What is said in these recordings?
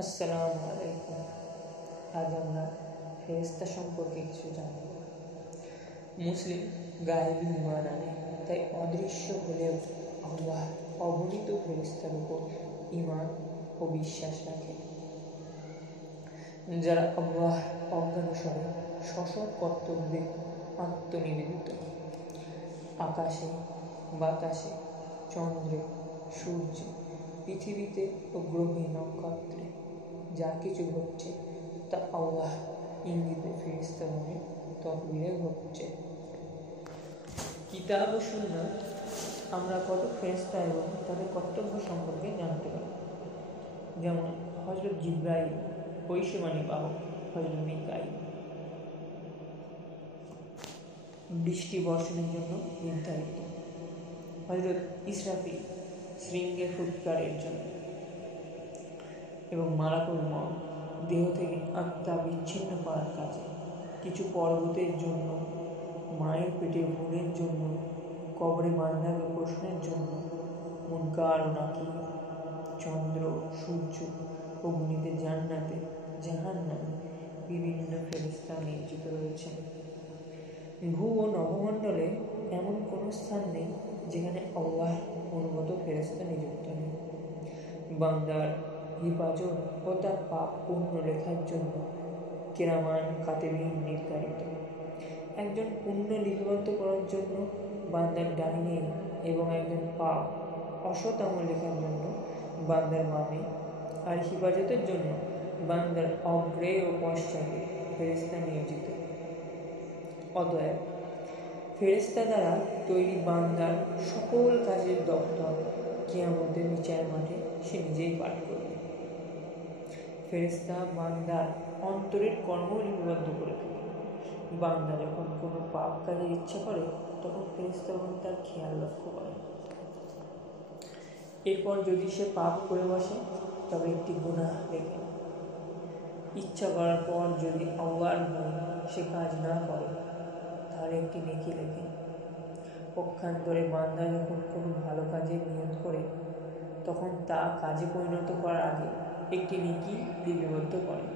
আসসালামু আলাইকুম। আজ আমরা ফেরেশতা সম্পর্কে কিছু জানব। মুসলিম গায়েবী ঈমান আনে, তাই অদৃশ্য হলেও আল্লাহ অগণিত ফেরেশতার উপর ঈমান ও বিশ্বাস রাখে, যারা আল্লাহ অজ্ঞানুসারে স্ব কর্তব্যে আত্মনিবেদিত। আকাশে, বাতাসে, চন্দ্রে, সূর্যে, পৃথিবীতে ও গ্রহে নক্ষত্রে যা কিছু ঘটছে তা আল্লাহ ইঙ্গিতে ফেরেশতাগণের তদবিরে ঘটছে। কিতাব ও সুন্নাহ আমরা কত ফেরেশতা এবং তাদের কর্তব্য সম্পর্কে জানতে পারি। যেমন হযরত জিবরাইল ভবিষ্যবাণী বাহক, হযরত মিকাঈল বৃষ্টি বর্ষণের জন্য নির্ধারিত, হযরত ইসরাফিল শৃঙ্গের ফুৎকারের জন্য, এবং মালাকুল মউত দেহ থেকে আত্মা বিচ্ছিন্ন করার কাজে, কিছু পর্বতের জন্য, মায়ের পেটে ভ্রূণের জন্য, কবরে বান্দাকে প্রশ্নের জন্য, মুনকার ও নাকির, চন্দ্র, সূর্য, অগ্নিতে, জান্নাতে, জাহান্নামে বিভিন্ন ফেরেশতা নিয়োজিত রয়েছেন। ভূ ও নভমণ্ডলে এমন কোনো স্থান নেই যেখানে আল্লাহ অনুগত ফেরেশতা নিযুক্ত নেই। বান্দার হিফাজত ও তার পাপ পুণ্য লেখার জন্য কিরামান কাতিবিন নির্ধারিত। একজন পুণ্য লিপিবদ্ধ করার জন্য বান্দার ডাইনে এবং একজন পাপ অসৎ আমল লেখার জন্য বান্দার বামে, আর হিফাজতের জন্য বান্দার অগ্রে ও পশ্চাতে ফেরেশতা নিয়োজিত। অতএব ফেরেশতা দ্বারা তৈরি বান্দার সকল কাজের দপ্তর কিয়ামতের বিচার মাঠে সে নিজেই পাঠ করবে। ফেরেশতা বান্দার অন্তরের কর্ম লিপিবদ্ধ করে থাকে। বান্দা যখন কোনো পাপ কাজের ইচ্ছা করে তখন ফেরেশতাগণ তার খেয়াল লক্ষ্য করে। এরপর যদি সে পাপ করে বসে তবে একটি গুনাহ লেখে। ইচ্ছা করার পর যদি আল্লাহর ভয়ে সে কাজ না করে তাহলে একটি নেকি লেখে। পক্ষান্তরে বান্দা যখন কোনো ভালো কাজে নিয়ত করে তখন তা কাজে পরিণত করার আগে একটি নেকি লিপিবদ্ধ করে,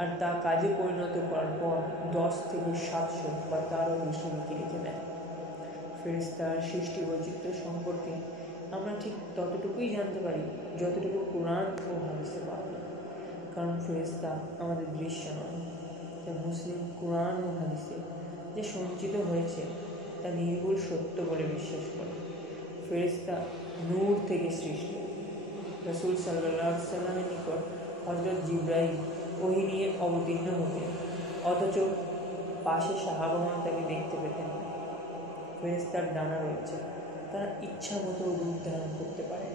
আর তা কাজে পরিণত করার পর 10 থেকে 700 বা তারও বেশি নেকি লিখে দেয়। ফেরেশতার সৃষ্টি বৈচিত্র্য সম্পর্কে আমরা ঠিক ততটুকুই জানতে পারি যতটুকু কুরআন ও হাদিসে পাওয়া যায়, কারণ ফেরেশতা আমাদের দৃশ্য নয়। মুসলিম কুরআন ও হাদিসে যে সঞ্চিত হয়েছে তা নির্ভুল সত্য বলে বিশ্বাস করে। ফেরেশতা নূর থেকে সৃষ্ট। রাসূল সাল্লাল্লাহু আলাইহি ওয়াসাল্লামের নিকট হযরত জিবরাইল ওহী নিয়ে অবতীর্ণ হতেন, অথচ পাশে সাহাবাগণ তাকে দেখতে পেতেন না। ফেরেশতার ডানা রয়েছে, তারা ইচ্ছা মতো রূপ ধারণ করতে পারে।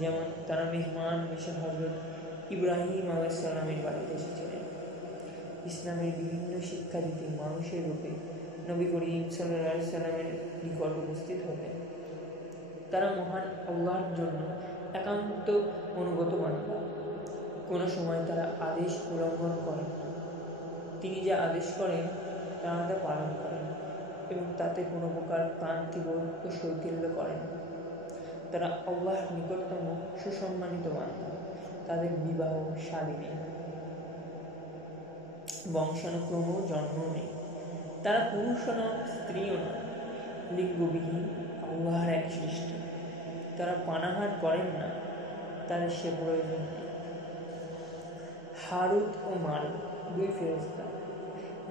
যেমন তারা মেহমান হিসেবে হযরত ইব্রাহিম আলাইহিস সালামের বাড়িতে এসেছিলেন ইসলামের বিভিন্ন শিক্ষা দিতে মানুষের রূপে নবী করিম সাল্লাল্লাহু আলাইহি ওয়াসাল্লামের নিকট উপস্থিত হতেন। তারা মহান আল্লাহর জন্য একান্ত অনুগত বান্দা। কোনো সময় তারা আদেশ উল্লঙ্ঘন করেন না। তিনি যা আদেশ করেন তারা তা পালন করেন এবং তাতে কোনো প্রকার ক্লান্তিবোধ ও শৈথিল্য করেন না। তারা আল্লাহর নিকটতম সুসম্মানিত বান্দা। তাদের বিবাহ শাদী নেই, বংশানুক্রম জন্ম নেই। তারা পুরুষও নন, স্ত্রীও নন, লিঙ্গবিহীন আল্লাহর এক সৃষ্টি। তারা পানাহার করেন না, তাদের সে প্রয়োজন নেই। হারুত ও মারুত 2 ফেরেশতা,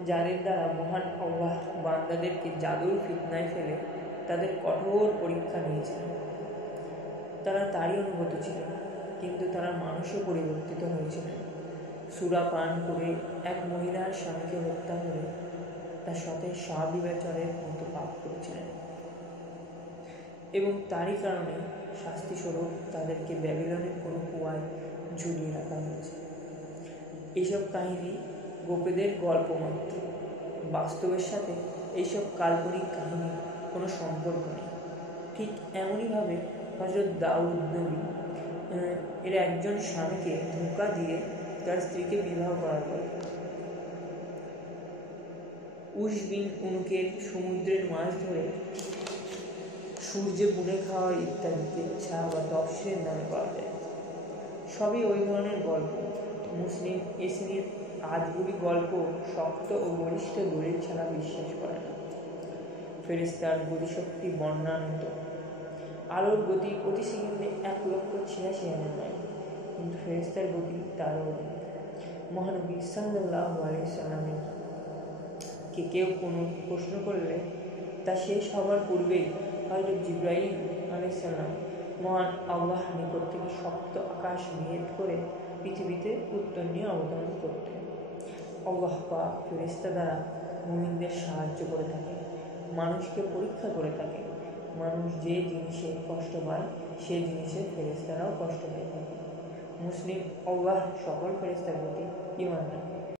যাদের দ্বারা মহান আল্লাহ বান্দাদেরকে জাদুর ফিতনায় ফেলে তাদের কঠোর পরীক্ষা নিয়েছিলেন। তারা তারই অনুগত ছিলেন, কিন্তু তারা মানুষে পরিবর্তিত হয়েছিলেন। সূরা পান করে এক মহিলার স্বামীকে হত্যা করে তার সাথে স্বাবিবেচনের মতো পাপ করেছিলেন এবং তারই কারণে শাস্তিস্বরূপ তাদেরকে ব্যাবিলনের কোনো কুয়ায় ঝুলিয়ে রাখা হয়েছে। এইসব কাহিনী গোপেদের গল্প মাত্র। বাস্তবের সাথে এইসব কাল্পনিক কাহিনীর কোনো সম্পর্ক নেই। ঠিক এমনইভাবে হযরত দাউদ নবী এর একজন স্বামীকে ধোঁকা দিয়ে তার স্ত্রীকে বিবাহ করার পরে উশবিন উনুকের সমুদ্রের মাছ ধরে সূর্যে বুনে খাওয়া ইত্যাদি ইচ্ছা বা তফসিলের নামে পাওয়া যায়। সবই ওই ধরনের গল্প। মুসলিম এ শ্রেণীর আজগুবি গল্প শক্ত ও বলিষ্ঠ দলিল ছাড়া বিশ্বাস করে না। ফেরেশতার গতিশক্তি বর্ণান্বিত। আলোর গতি প্রতি সেকেন্ডে 1,86,000 মাইল, কিন্তু ফেরেশতার গতি তারও অধিক। মহানবী সাল্লাল্লাহু আলাইহি সাল্লামের কে কেউ কোনো প্রশ্ন করলে তা শেষ হবার পূর্বেই হযরত জিবরাইল আলাইহিস সালাম মহান আল্লাহর নিকট থেকে সপ্ত আকাশ ভেদ করে পৃথিবীতে উত্তর নিয়ে অবতরণ করতেন। আল্লাহ পাক ফেরেশতা দ্বারা মুমিনদের সাহায্য করে থাকে, মানুষকে পরীক্ষা করে থাকে। মানুষ যে জিনিসে কষ্ট পায় সেই জিনিসে ফেরেশতারাও কষ্ট পেয়ে থাকে। মুসলিম আল্লাহর সকল ফেরেশতার প্রতি ঈমান রাখে।